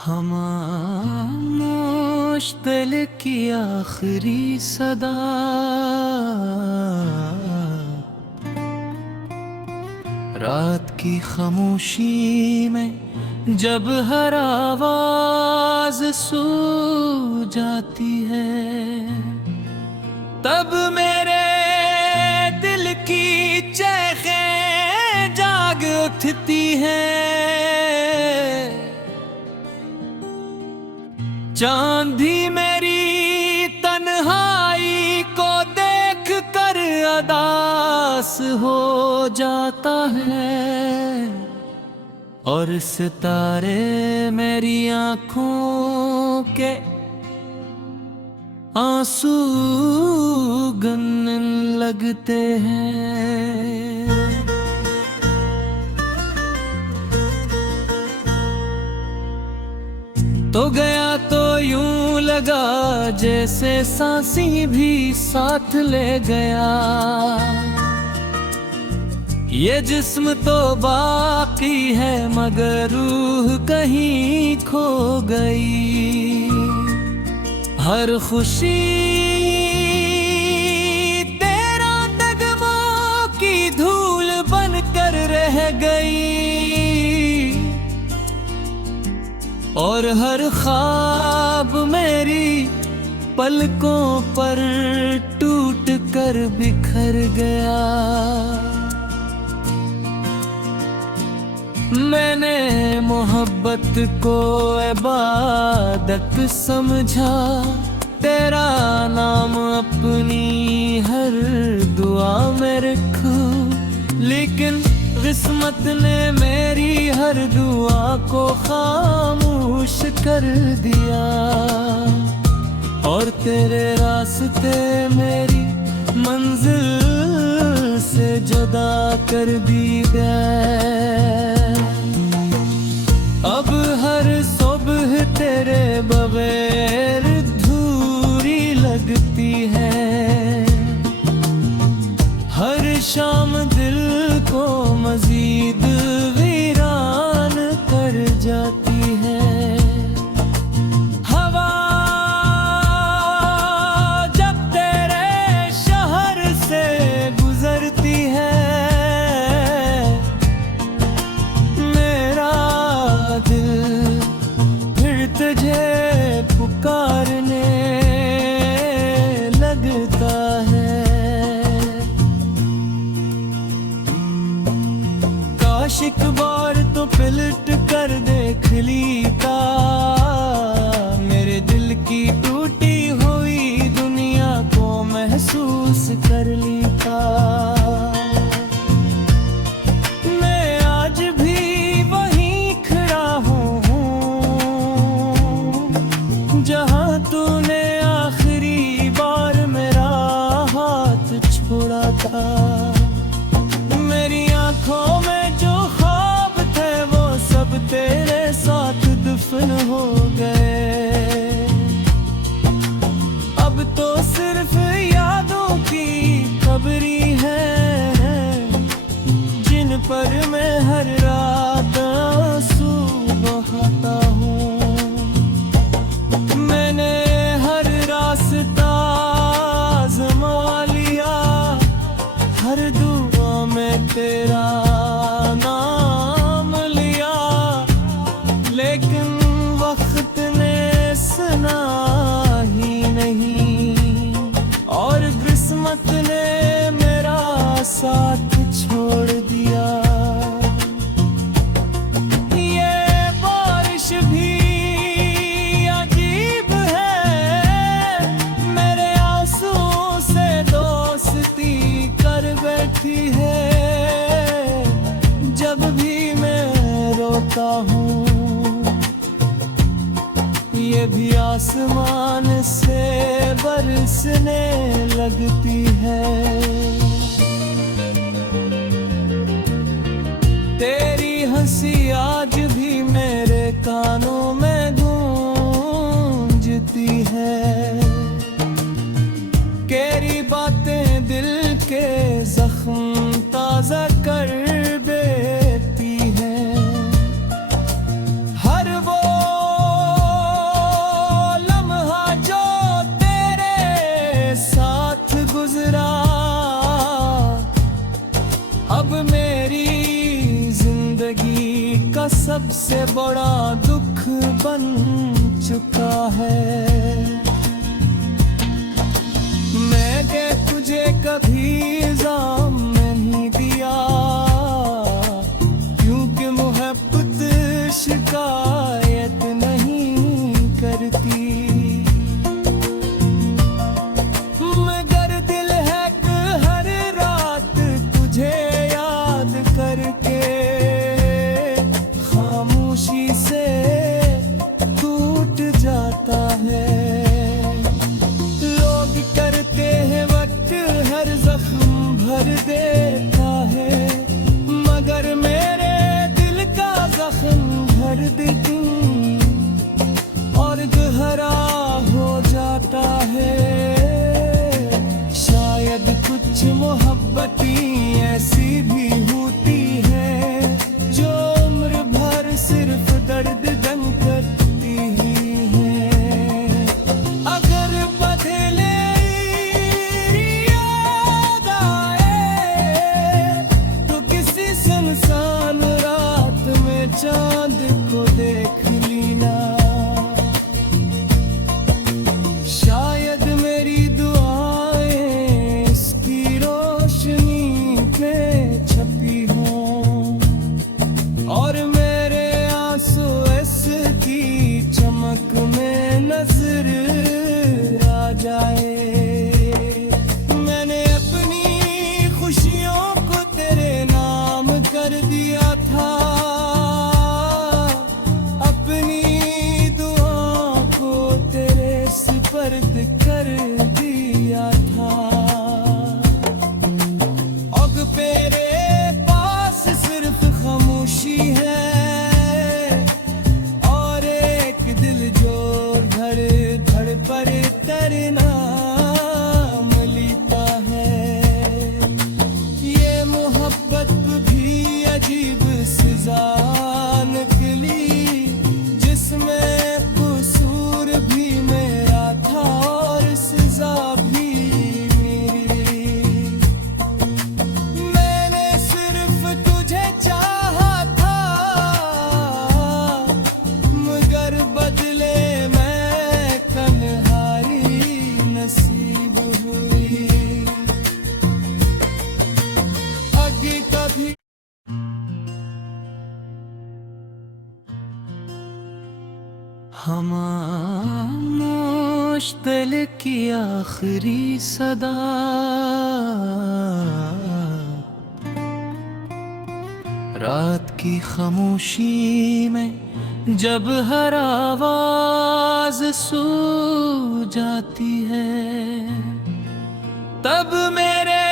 खामोश दिल की आखिरी सदा, रात की खामोशी में जब हर आवाज सो जाती है, तब मेरे दिल की चेखें जाग उठती हैं। चांद भी मेरी तन्हाई को देख कर अदास हो जाता है, और सितारे मेरी आंखों के आंसू गनने लगते हैं। तो गया तो यूं लगा जैसे सांसी भी साथ ले गया, ये जिस्म तो बाकी है मगर रूह कहीं खो गई। हर खुशी तेरा नगमों की धूल बनकर रह गई, और हर ख्वाब मेरी पलकों पर टूट कर बिखर गया। मैंने मोहब्बत को इबादत समझा, तेरा नाम अपनी हर दुआ में रखा, लेकिन किस्मत ने मेरी हर दुआ को खामोश कर दिया, और तेरे रास्ते मेरी मंजिल से जुदा कर दिया। अब हर सुबह तेरे बगैर धूरी लगती है, हर शाम दिल को मजीद वीरान कर जाती है। हवा जब तेरे शहर से गुजरती है, मेरा दिल फिर तुझे पुकारने लगता है। काश एक बार तो पलट कर देख लीता, मेरे दिल की टूटी हुई दुनिया को महसूस कर लीता। मैं आज भी वहीं खड़ा हूँ जहाँ तूने आखिरी बार मेरा हाथ छोड़ा था। मेरी आंखों में जो ख्वाब थे वो सब तेरे साथ दफन हो गए, अब तो सिर्फ यादों की कब्री है जिन पर मैं हर रात आंसू बहाता हूँ। मैंने हर रास्ता आज़मा लिया, हर दुआ में तेरा नाम लिया, लेकिन वक्त ने सुना ही नहीं, और किस्मत ने मेरा साथ छोड़ दिया। ये बारिश भी अजीब है, मेरे आंसुओं से दोस्ती कर बैठी है। जब भी मैं रोता हूँ ये भी आसमान से बरसने लगती है। तेरी हंसी आज भी मेरे कानों में गूंजती है, तेरी बातें दिल के जख्म ताजा कर देती हैं। हर वो अब मेरी जिंदगी का सबसे बड़ा दुख बन चुका है। मैंने तुझे कभी इल्जाम नहीं दिया, क्योंकि मोहब्बत शिकायत नहीं करती। मगर दिल है कि हर रात तुझे याद करके खामोशी से टूट जाता है। लोग करते हैं वक्त हर जख्म भर देता है, मगर मेरे दिल का जख्म भर देती और गहरा हो जाता है। शायद कुछ मोहब्बतें ऐसी भी होती है जो उम्र भर सिर्फ दर्द दम करती ही है। अगर बदले याद आए तो किसी सुनसान रात में चांद को देख लेना। शायद मेरी दुआएं इसकी रोशनी पे छपी हों और मेरे आंसू इसकी चमक में नजर आ जाए। मैंने अपनी खुशियों को तेरे नाम कर दिया था, अपनी दुआ को तेरे सुपर्द कर दिया था। अब तेरे पास सिर्फ खामोशी है और एक दिल जो धड़ धड़ पर तेरे नाम लिखता है। ये मोहब्बत भी अजीब सजा निकली, जिसमें कसूर भी मेरा था और सजा भी मेरी। मैंने सिर्फ तुझे चाहा था, मगर बदले मैं तन्हाई नसीब हुई। आगे कभी खामोश दिल की आखिरी सदा, रात की खामोशी में जब हर आवाज सो जाती है, तब मेरे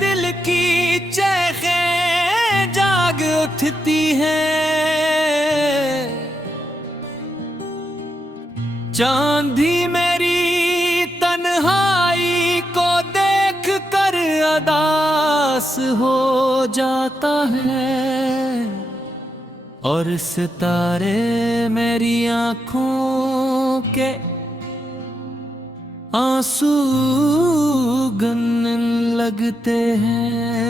दिल की चेखें जाग उठती हैं। चांद भी मेरी तन्हाई को देख कर अदास हो जाता है और सितारे मेरी आंखों के आंसू गनने लगते हैं।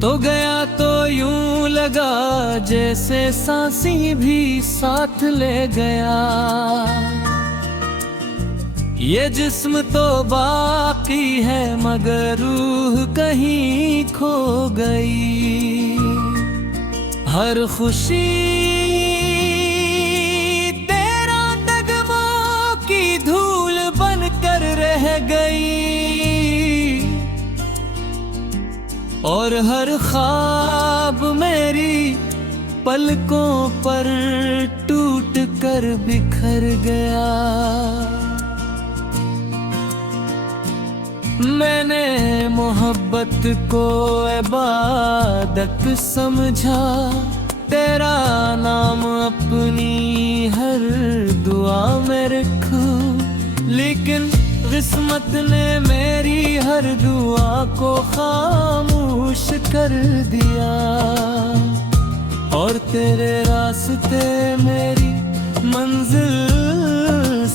तो गया तो यूं लगा जैसे सांसी भी साथ ले गया। ये जिस्म तो बाकी है मगर रूह कहीं खो गई। हर खुशी तेरा नगमों की धूल बन कर रह गई और हर ख्वाब मेरी पलकों पर टूट कर बिखर गया। मैंने मोहब्बत को इबादत समझा, तेरा नाम अपनी हर दुआ में रखूं, लेकिन किस्मत ने मेरी हर दुआ को खामोश कर दिया और तेरे रास्ते मेरी मंजिल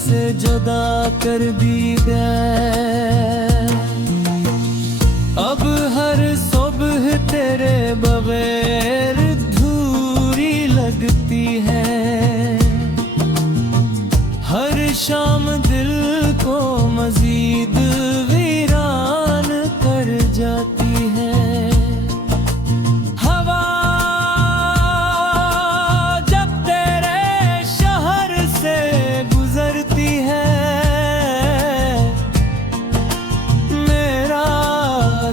से जुदा कर दी है। अब हर सुबह तेरे बगैर धूरी लगती है। हर शाम दिल को मजीद वीरान कर जाती है। हवा जब तेरे शहर से गुजरती है, मेरा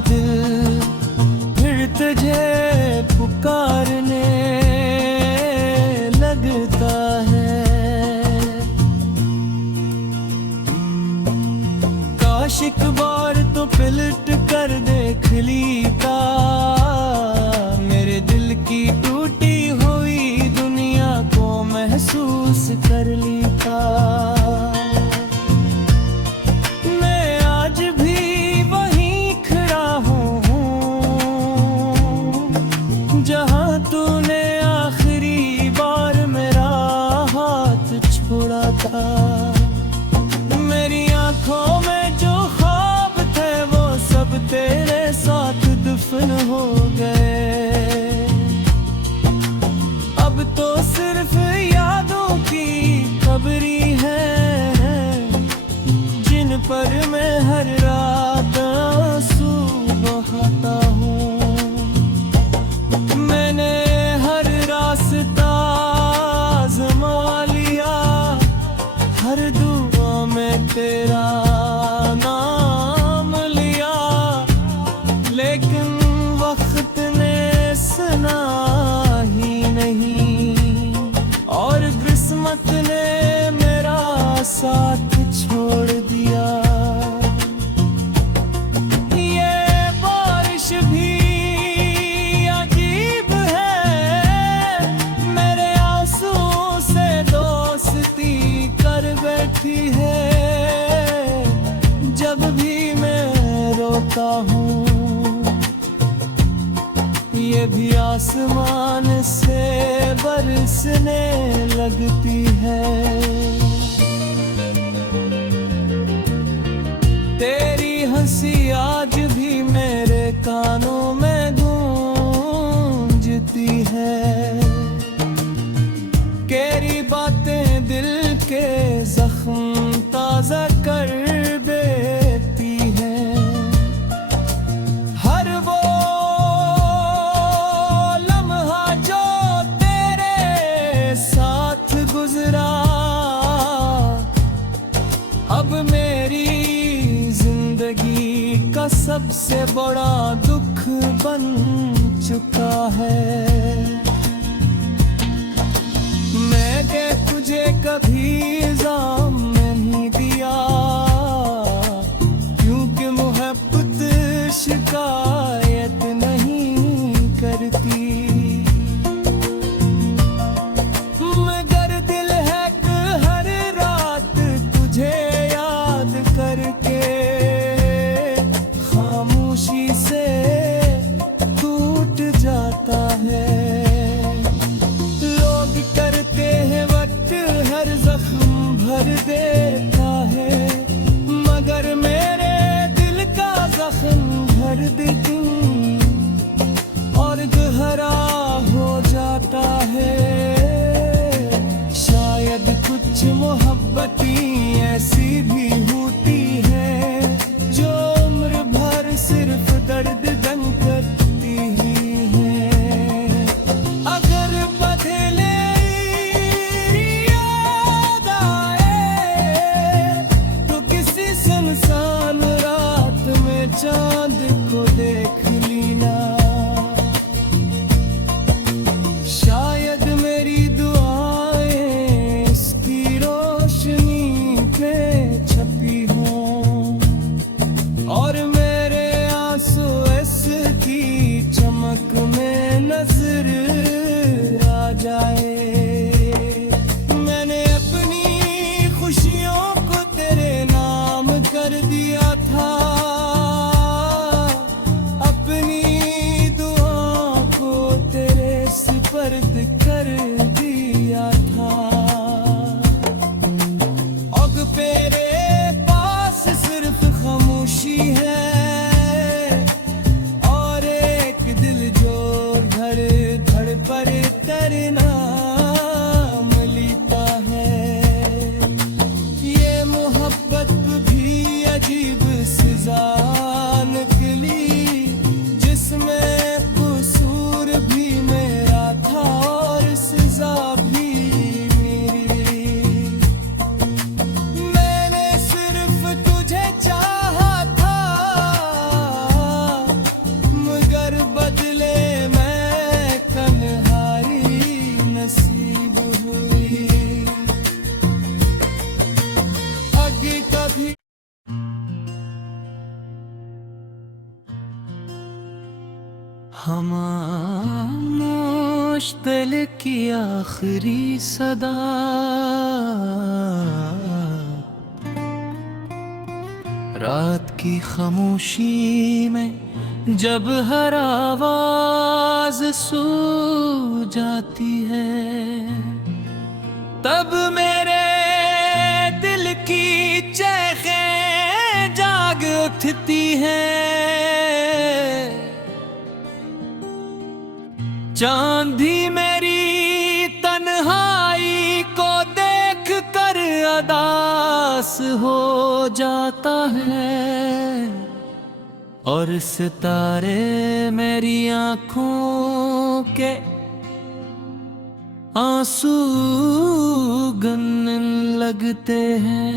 दिल फिर तुझे पुकारने लगता है। काश एक बार तो पलट कर देख लीता, मेरे दिल की टूटी हुई दुनिया को महसूस कर लीता। मैं आज भी वहीं खड़ा हूँ जहाँ तूने आखिरी बार मेरा हाथ छोड़ा था। मेरी आंखों में जो ख्वाब थे वो सब तेरे साथ दफन हो गए। अब तो सिर्फ यादों की कब्री है जिन पर मैं हर रात आंसू बहाता हूँ। मैंने हर रास्ता आज़मा लिया, हर दुआ में तेरा नाम लिया, लेकिन वक्त ने सुना ही नहीं और किस्मत ने मेरा साथ छोड़ दिया। ये बारिश भी अजीब है, मेरे आंसू से दोस्ती कर बैठी है। जब भी मैं रोता हूँ ये भी आसमान से बरसने लगती है। तेरी हंसी आज भी मेरे कानों में गूंजती है। तेरी बातें दिल के जख्म ताजा कर देती हैं। हर वो लम्हा जो तेरे साथ गुजरा अब मेरी जिंदगी का सबसे बड़ा दुख बन चुका है। मैंने तुझे कभी इल्जाम नहीं दिया, क्योंकि मोहब्बत शिकायत नहीं करती। मगर दिल है कि हर रात तुझे याद करके खामोशी से टूट जाता है। हर जख्म भर देता है, मगर मेरे दिल का जख्म भर देती और गहरा हो जाता है। शायद कुछ मोहब्बतें ऐसी भी होती है जो उम्र भर सिर्फ दर्द दन करती ही है। अगर बदले इंसान रात में चांद को देख लीना, शायद मेरी दुआएं इसकी रोशनी पे छपी हों और मेरे आंसू इसकी चमक में नजर आ जाए। मैंने अपनी खुशियों को तेरे नाम कर दिया था, अपनी दुआ को तेरे सुपर्द कर दिया था। अब खामोशी है, और एक दिल जो धड़ धड़ पर तेरे नाम लिखता है। ये मोहब्बत भी अजीब सजा निकली, जिसमें कसूर भी मेरा था और सजा भी मेरी। मैंने सिर्फ तुझे चाहा था, मगर बदले मैं तन्हाई नसीब हुई। आगे कभी खामोश दिल की आखिरी सदा, रात की खामोशी में जब हर आवाज सो जाती है, तब मेरे दिल की चेखें जाग उठती हैं। चांद भी मेरी तन्हाई को देख कर अदास हो जाता है, और सितारे मेरी आंखों के आंसू गनने लगते हैं।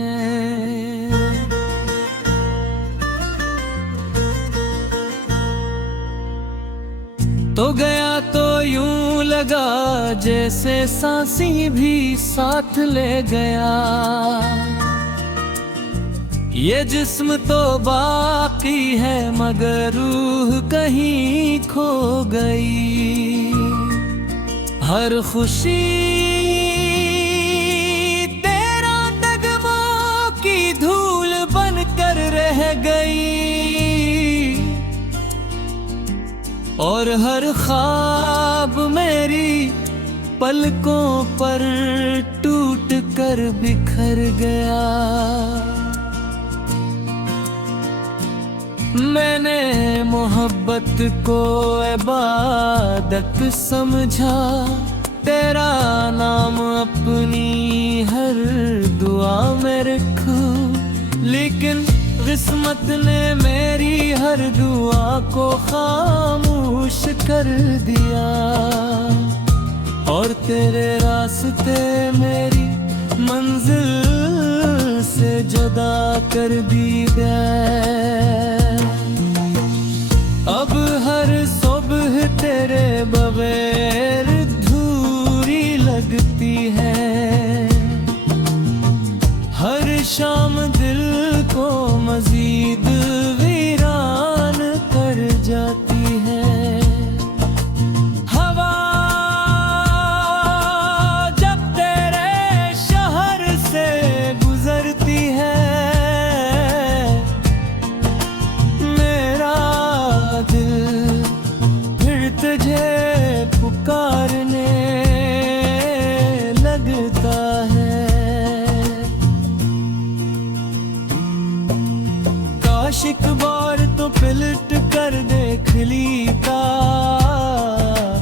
तो गया तो यूं लगा जैसे सांसी भी साथ ले गया, ये जिस्म तो बाकी है मगर रूह कहीं खो गई। हर खुशी तेरा नगमों की धूल बनकर रह गई, और हर ख्वाब मेरी पलकों पर टूट कर बिखर गया। मैंने मोहब्बत को इबादत समझा, तेरा नाम अपनी हर दुआ में रखूं, लेकिन किस्मत ने मेरी हर दुआ को खामोश कर दिया, और तेरे रास्ते मेरी मंजिल से जुदा कर दिया। अब हर सुबह तेरे बगैर धूरी लगती है, हर शाम दिल को मजीद वीरान कर जाती है। हवा जब तेरे शहर से गुजरती है, मेरा दिल फिर तुझे पुकारने लगता है। एक बार तो पलट कर देख लीता,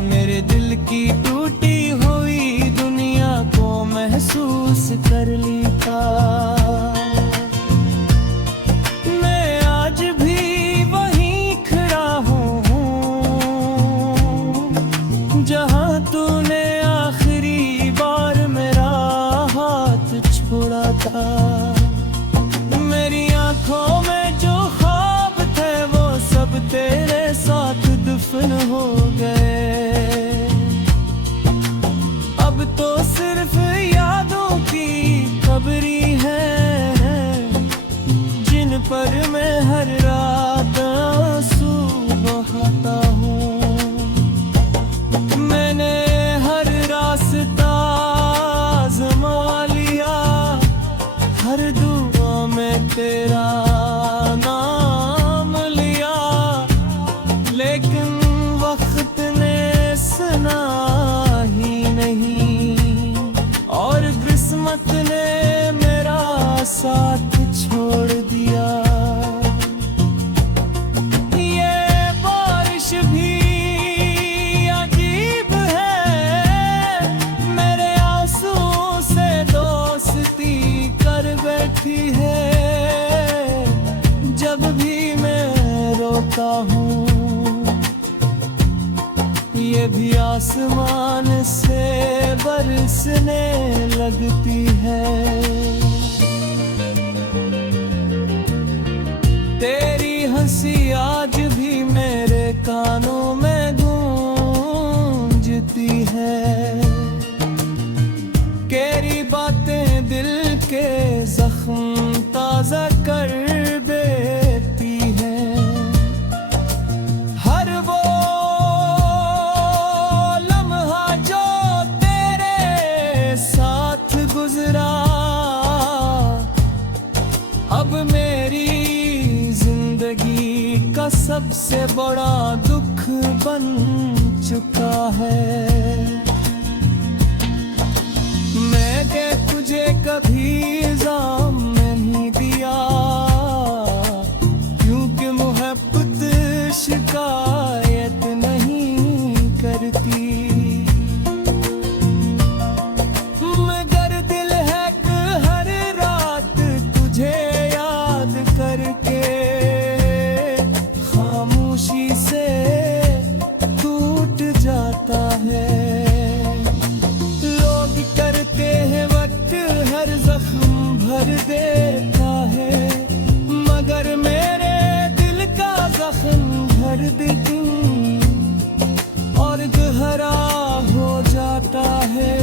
मेरे दिल की टूटी हुई दुनिया को महसूस कर लीता। मैं आज भी वहीं खड़ा हूँ जहाँ तूने आखिरी बार मेरा हाथ छोड़ा था। मेरी आंखों में तेरे साथ दफन हो गए, अब तो सिर्फ यादों की कब्री है, जिन पर मैं हर रात आंसू बहाता हूँ। मैंने हर रास्ता आज़मा लिया, हर दुआ में तेरा साथ छोड़ दिया। ये भी आसमान से बरसने लगती है। तेरी हंसी आज भी मेरे कानों में गूंजती है। तेरी बातें दिल के जख्म ताज़ा कर देती हैं। हर वो लम्हा जो तेरे साथ गुजरा अब मेरी जिंदगी का सबसे बड़ा दुख बन चुका है। मैंने तुझे कभी इल्जाम नहीं दिया, क्योंकि मोहब्बत शिकायत नहीं करती। मगर दिल है कि हर रात तुझे याद करके खामोशी से टूट जाता है। हर जख्म भर देता है, मगर मेरे दिल का जख्म भर देती और गहरा हो जाता है।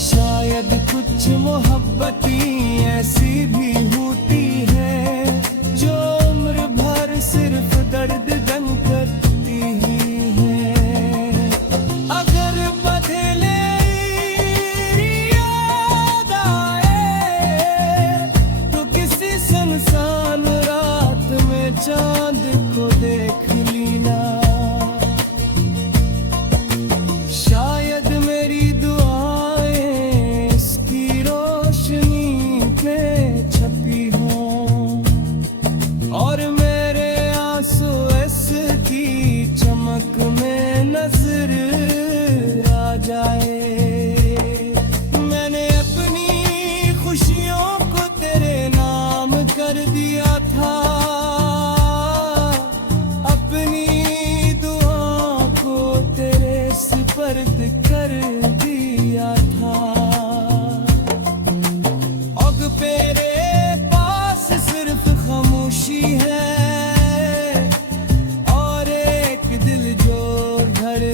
शायद कुछ मोहब्बतें ऐसी भी होती है जो उम्र भर सिर्फ दर्द गम करती ही है। अगर बदले इंसान रात में चांद को देख लीना, शायद मेरी दुआएं इसकी रोशनी पे छपी हों और मेरे आंसू इसकी चमक में नजर आ जाए। मैंने अपनी खुशियों को तेरे नाम कर दिया था, अपनी दुआ को तेरे सुपर्द कर दिया था। अब तेरे पास सिर्फ खामोशी है और एक दिल जो धड़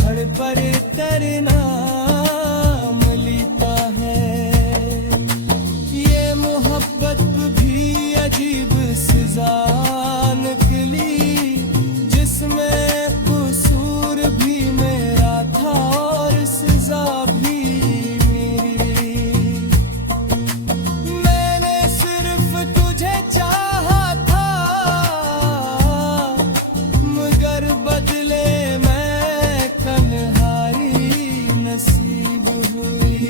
धड़ पर तेरे नाम लिखता है। ये मोहब्बत भी अजीब सजा निकली, जिसमें कसूर भी मेरा था और सजा भी मेरी। मैंने सिर्फ तुझे चाहा था, मगर बदले मैं तन्हाई नसीब हुई।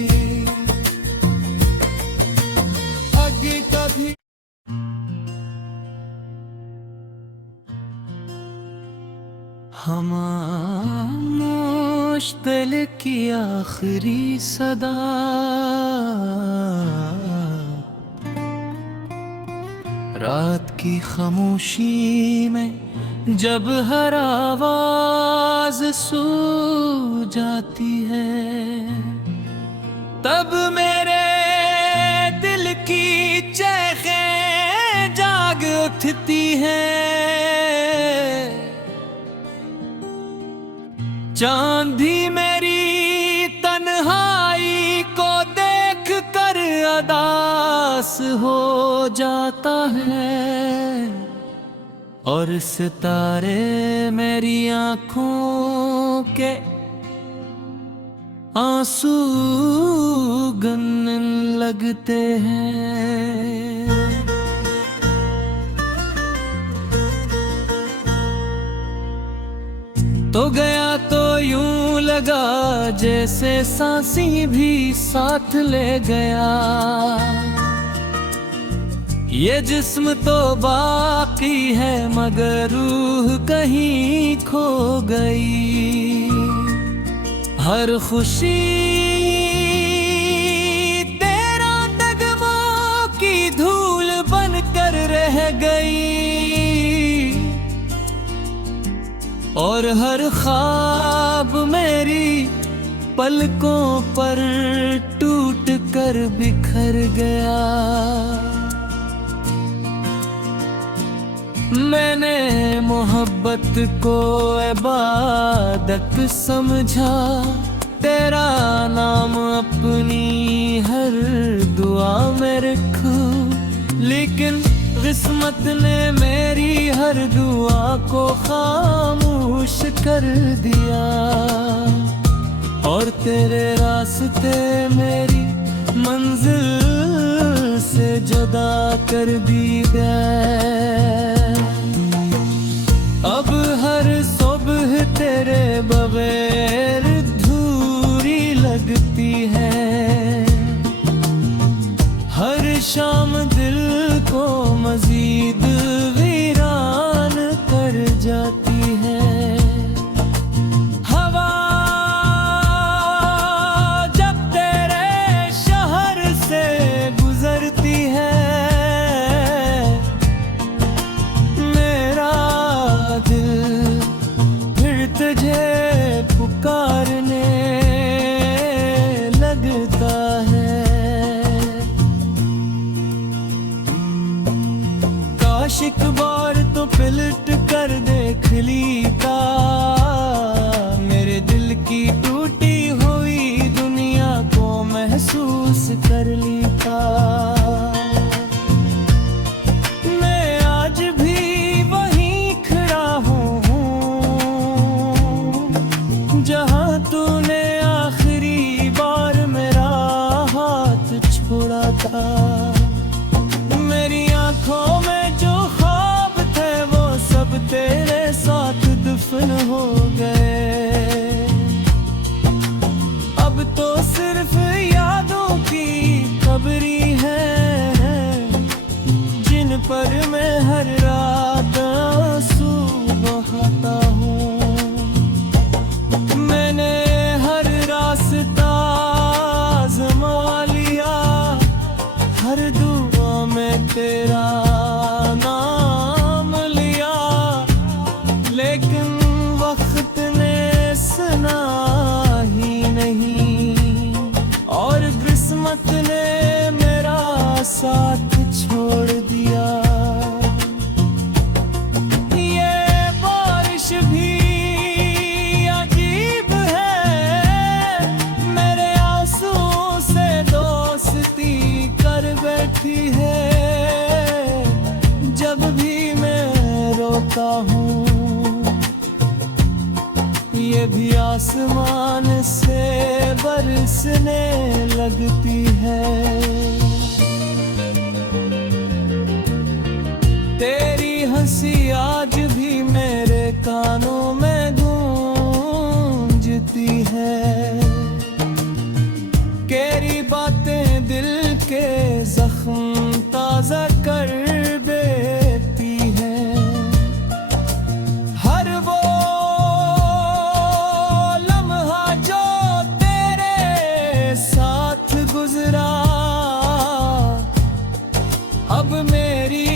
आगे कभी खामोश दिल की आखिरी सदा, रात की खामोशी में जब हर आवाज सो जाती है, तब मेरे दिल की चेखें जाग उठती हैं। चांद भी मेरी तन्हाई को देख कर अदास हो जाता है और सितारे मेरी आंखों के आंसू गनने लगते हैं। तो गया तो यूं लगा जैसे सांसी भी साथ ले गया। ये जिस्म तो बाकी है मगर रूह कहीं खो गई। हर खुशी तेरा कदमों की धूल बन कर रह गई और हर ख्वाब मेरी पलकों पर टूट कर बिखर गया। मैंने मोहब्बत को इबादत समझा, तेरा नाम अपनी हर दुआ में रखूं, लेकिन किस्मत ने मेरी हर दुआ को खामोश कर दिया। और तेरे रास्ते मेरी मंजिल से जुदा कर दी गए। अब हर सुबह तेरे बगैर धूरी लगती है, हर शाम दिल को मजीद वीरान कर जाती है। हवा जब तेरे शहर से गुजरती है, मेरा दिल फिर तुझे पुकारने लगता है। काश एक बार तो पलट कर देख लीता, मेरे दिल की टूटी हुई दुनिया को महसूस कर लीता। मैं आज भी वहीं खड़ा हूँ जहाँ तूने आखिरी बार मेरा हाथ छोड़ा था। मेरी आंखों में जो ख्वाब थे वो सब तेरे साथ दफन हो गए। अब तो सिर्फ यादों की कब्री है, जिन पर मैं हर रात आंसू बहाता हूँ। मैंने हर रास्ता आज़मा लिया, हर दुआ में तेरा नाम लिया, लेकिन वक्त ने सुना ही नहीं। और किस्मत ने मेरा साथ छोड़ दिया। ये बारिश भी अजीब है, मेरे आंसू से दोस्ती कर बैठी है। जब भी मैं रोता हूँ ये भी आसमान से बरसने लगती है। तेरी हंसी आज भी मेरे कानों में गूंजती है। तेरी बातें दिल के जख्म ताजा कर देती हैं। हर वो लम्हा जो तेरे साथ गुजरा अब मेरी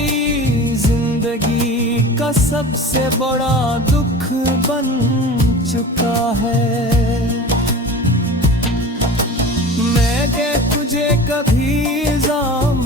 जिंदगी का सबसे बड़ा दुख बन चुका है। मैं के तुझे कभी इल्जाम